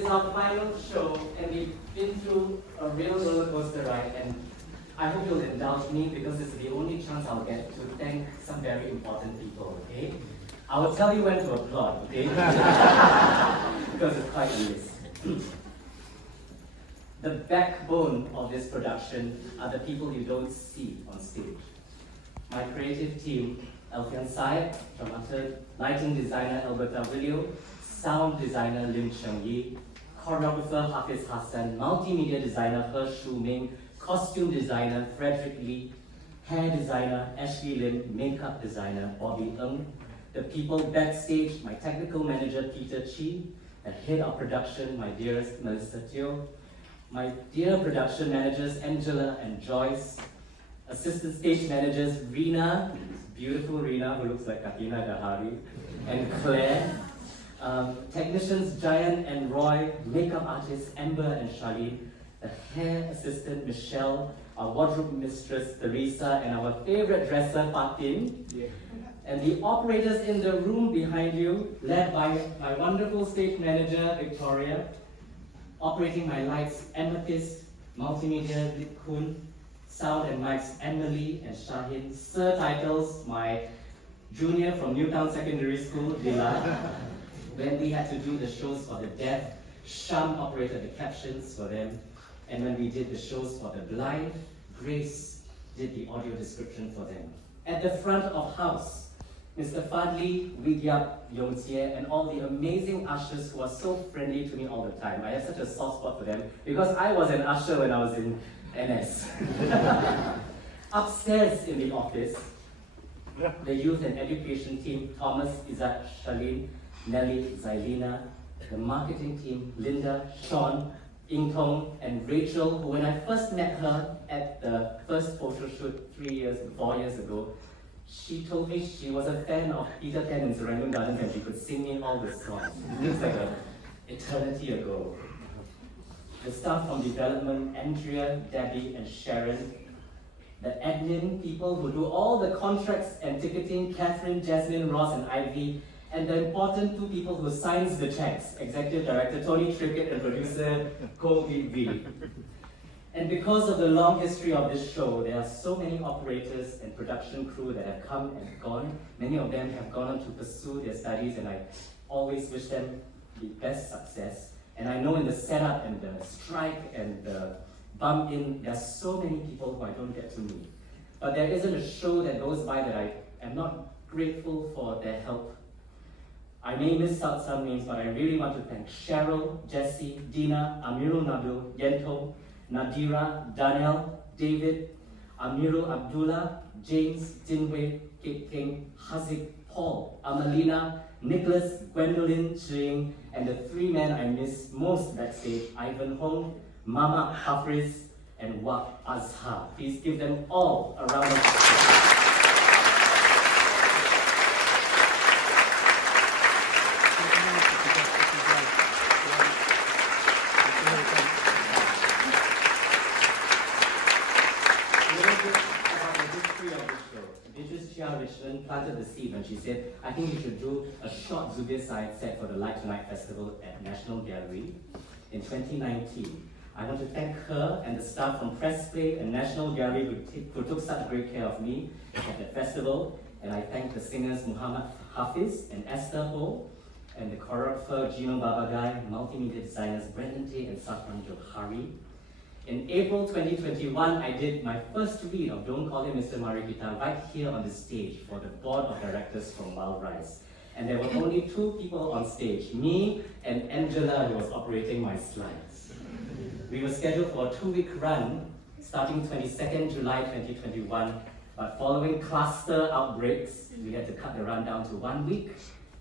It's our final show, and we've been through a real roller coaster ride, and I hope you'll indulge me because this is the only chance I'll get to thank some very important people, okay? I will tell you when to applaud, okay? Because it's quite a list. The backbone of this production are the people you don't see on stage. My creative team, Alfian Syed, dramaturg, lighting designer Alberta Willio, sound designer Lim Cheng Yi, choreographer Hafiz Hassan, multimedia designer He Shu Ming, costume designer Frederick Lee, hair designer Ashley Lim, makeup designer Bobby Ng, the people backstage, my technical manager Peter Chi, the head of production, my dearest Melissa Teo, my dear production managers Angela and Joyce, assistant stage managers Rina, beautiful Rina who looks like Katina Dahari, and Claire, technicians Jayan and Roy, makeup artists Amber and Charlene, the hair assistant Michelle, our wardrobe mistress Teresa, and our favorite dresser Fatin, and the operators in the room behind you, led by my wonderful stage manager Victoria, operating my lights Amethyst, multimedia Lit Kun, sound and mics Emily and Shahin, Sir titles my junior from Newtown Secondary School, Dila. When we had to do the shows for the deaf, Sham operated the captions for them. And when we did the shows for the blind, Grace did the audio description for them. At the front of house, Mr. Fadli, Wigyap, Yongxie, and all the amazing ushers who are so friendly to me all the time. I have such a soft spot for them because I was an usher when I was in NS. Upstairs in the office, the youth and education team, Thomas, Isaac, Shalene, Nelly, Zailina, the marketing team, Linda, Sean, Ying Tong, and Rachel, who when I first met her at the first photo shoot 4 years ago, she told me she was a fan of Peter Pan in Serangoon Gardens and she could sing me all the songs. It looks like an eternity ago. The staff from development, Andrea, Debbie, and Sharon. The admin people who do all the contracts and ticketing, Catherine, Jasmine, Ross, and Ivy. And the important two people who signs the checks, Executive Director Tony Trickett and producer Ko V. And because of the long history of this show, there are so many operators and production crew that have come and gone. Many of them have gone on to pursue their studies, and I always wish them the best success. And I know in the setup and the strike and the bump in, there are so many people who I don't get to meet. But there isn't a show that goes by that I am not grateful for their help. I may miss out some names, but I really want to thank Cheryl, Jessie, Dina, Amirul Nabil, Yento, Nadira, Daniel, David, Amirul Abdullah, James, Jinwei, Kit King, Hazik, Paul, Amalina, Nicholas, Gwendolyn, Ching, and the three men I miss most backstage, Ivan Hong, Mama Hafiz, and Wak Azhar. Please give them all a round of applause. Richmond planted the seed when she said, I think you should do a short Zubir side set for the Light Tonight Festival at National Gallery in 2019. I want to thank her and the staff from Press Play and National Gallery who took such great care of me at the festival. And I thank the singers Muhammad Hafiz and Esther Ho, and the choreographer Gino Babagai, multimedia designers Brendan Tay and Safran Johari. In April 2021, I did my first read of Don't Call Him Mr. Marikita right here on the stage for the board of directors from Wild Rice. And there were only two people on stage, me and Angela, who was operating my slides. We were scheduled for a 2-week run starting 22nd July 2021, but following cluster outbreaks, we had to cut the run down to 1 week.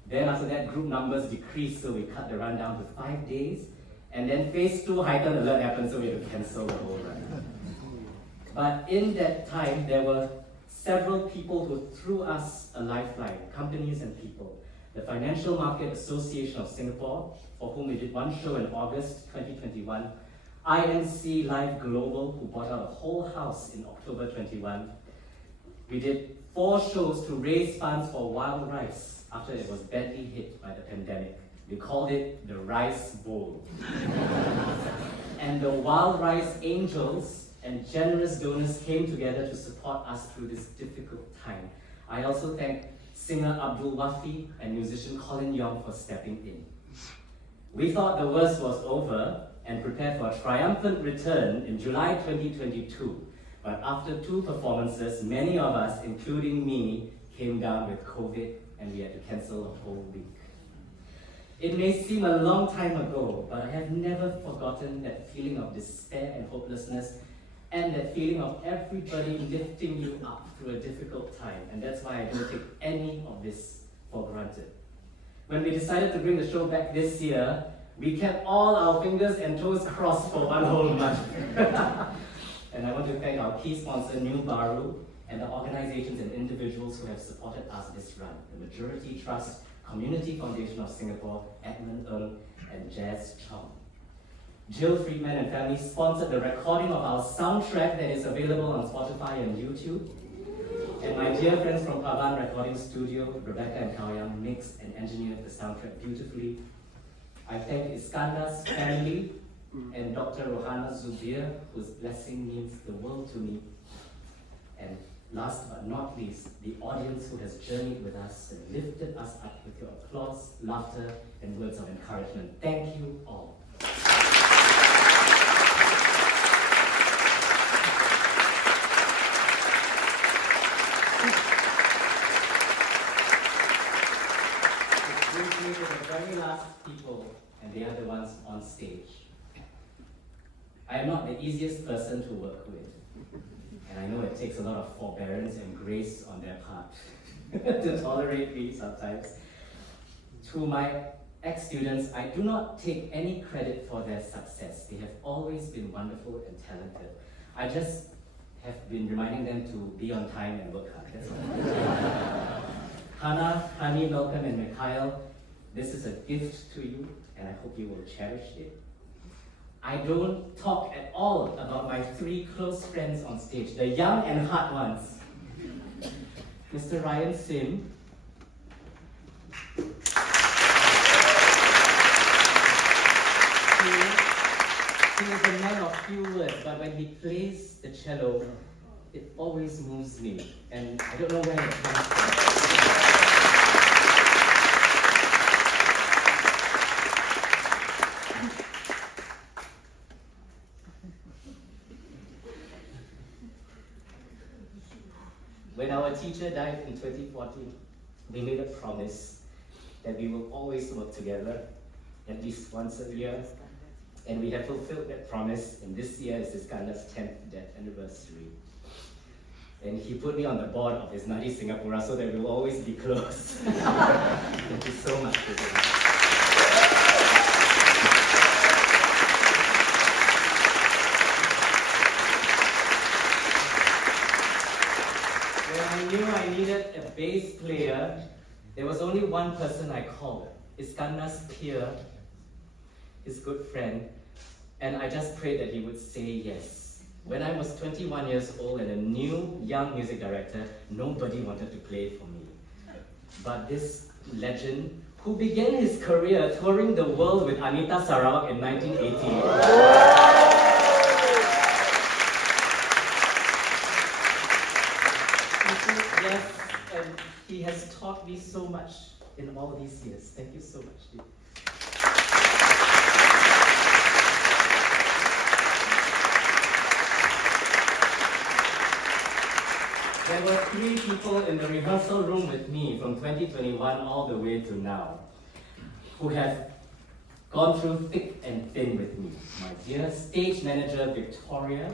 Then after that, group numbers decreased, so we cut the run down to 5 days. And then phase 2 heightened alert happened, so we had to cancel the whole run. But in that time, there were several people who threw us a lifeline, companies and people. The Financial Market Association of Singapore, for whom we did one show in August 2021. INC Live Global, who bought out a whole house in October 21. We did 4 shows to raise funds for Wild Rice after it was badly hit by the pandemic. We called it the Rice Bowl. And the Wild Rice Angels and generous donors came together to support us through this difficult time. I also thank singer Abdul Wafi and musician Colin Young for stepping in. We thought the worst was over and prepared for a triumphant return in July 2022. But after 2 performances, many of us, including me, came down with COVID and we had to cancel a whole week. It may seem a long time ago, but I have never forgotten that feeling of despair and hopelessness and that feeling of everybody lifting you up through a difficult time. And that's why I don't take any of this for granted. When we decided to bring the show back this year, we kept all our fingers and toes crossed for 1 whole month. And I want to thank our key sponsor, New Baru, and the organizations and individuals who have supported us this run. The Majority Trust, Community Foundation of Singapore, Edmund Ng, and Jazz Chong. Jill Friedman and family sponsored the recording of our soundtrack that is available on Spotify and YouTube. And my dear friends from Pavan Recording Studio, Rebecca and Kaoyang, mixed and engineered the soundtrack beautifully. I thank Iskandar's family and Dr. Rohana Zubir, whose blessing means the world to me. And last but not least, the audience who has journeyed with us and lifted us up with your applause, laughter, and words of encouragement. Thank you all. It brings me to the very last people, and they are the ones on stage. I am not the easiest person to work with, and I know it takes a lot of forbearance and grace on their part to tolerate me sometimes. To my ex-students, I do not take any credit for their success. They have always been wonderful and talented. I just have been reminding them to be on time and work hard. That's all. Hannah, Hani, Malcolm, and Mikhail, this is a gift to you, and I hope you will cherish it. I don't talk at all about my 3 close friends on stage, the young and hard ones. Mr. Ryan Sim, he is a man of few words, but when he plays the cello, it always moves me, and I don't know where it comes from. When our teacher died in 2014, we made a promise that we will always work together, at least once a year. And we have fulfilled that promise, and this year is Iskandar's 10th death anniversary. And he put me on the board of his Nadi Singapura so that we will always be close. Thank you so much for this. When I knew I needed a bass player, there was only one person I called, Iskandar's peer, his good friend, and I just prayed that he would say yes. When I was 21 years old and a new young music director, nobody wanted to play for me. But this legend, who began his career touring the world with Anita Sarawak in 1980, yes, and he has taught me so much in all these years. Thank you so much, dude. There were 3 people in the rehearsal room with me from 2021 all the way to now, who have gone through thick and thin with me. My dear stage manager, Victoria.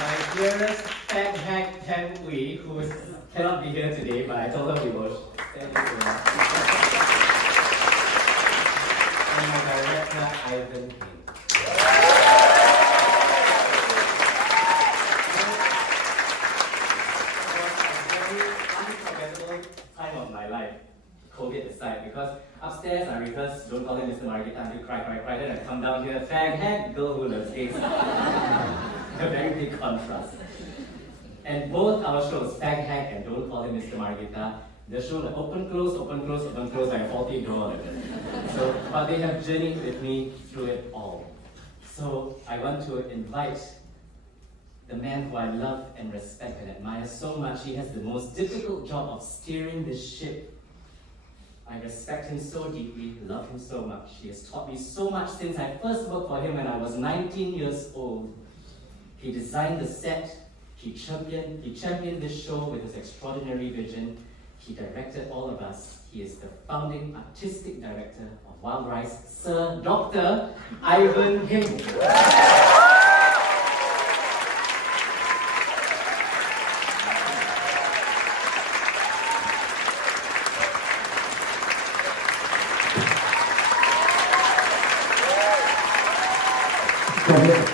My dearest fag hack Pam Wee, who cannot be here today, but I told her we will stand in for her. And my director, Ivan King. Time of my life, COVID aside, because upstairs I rehearse Don't Call Him Mr. Marikita until cry, then I come down here, fag head, girl who loves gays. A very big contrast. And both our shows, Fag Hack and Don't Call Him Mr. Margita, they're shown like open, close, like a faulty door. So, but they have journeyed with me through it all. So I want to invite the man who I love and respect and admire so much. He has the most difficult job of steering this ship. I respect him so deeply, love him so much. He has taught me so much since I first worked for him when I was 19 years old. He designed the set, he championed this show with his extraordinary vision. He directed all of us. He is the founding artistic director of Wild Rice, Sir Dr. Ivan Hing. Thank you.